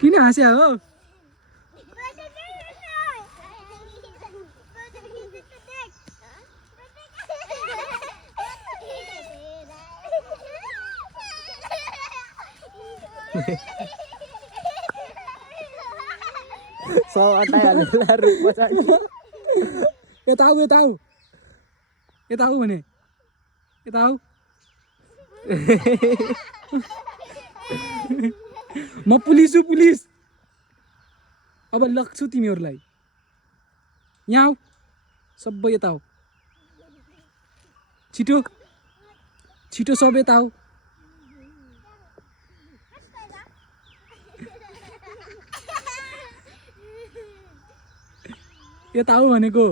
किन हाँस्या हो यता आऊ भने यता आऊ म पुलिस छु पुलिस अब लग्छु तिमीहरूलाई यहाँ आऊ सबै यता आऊ छिटो छिटो सब यता आऊ यता आऊ भनेको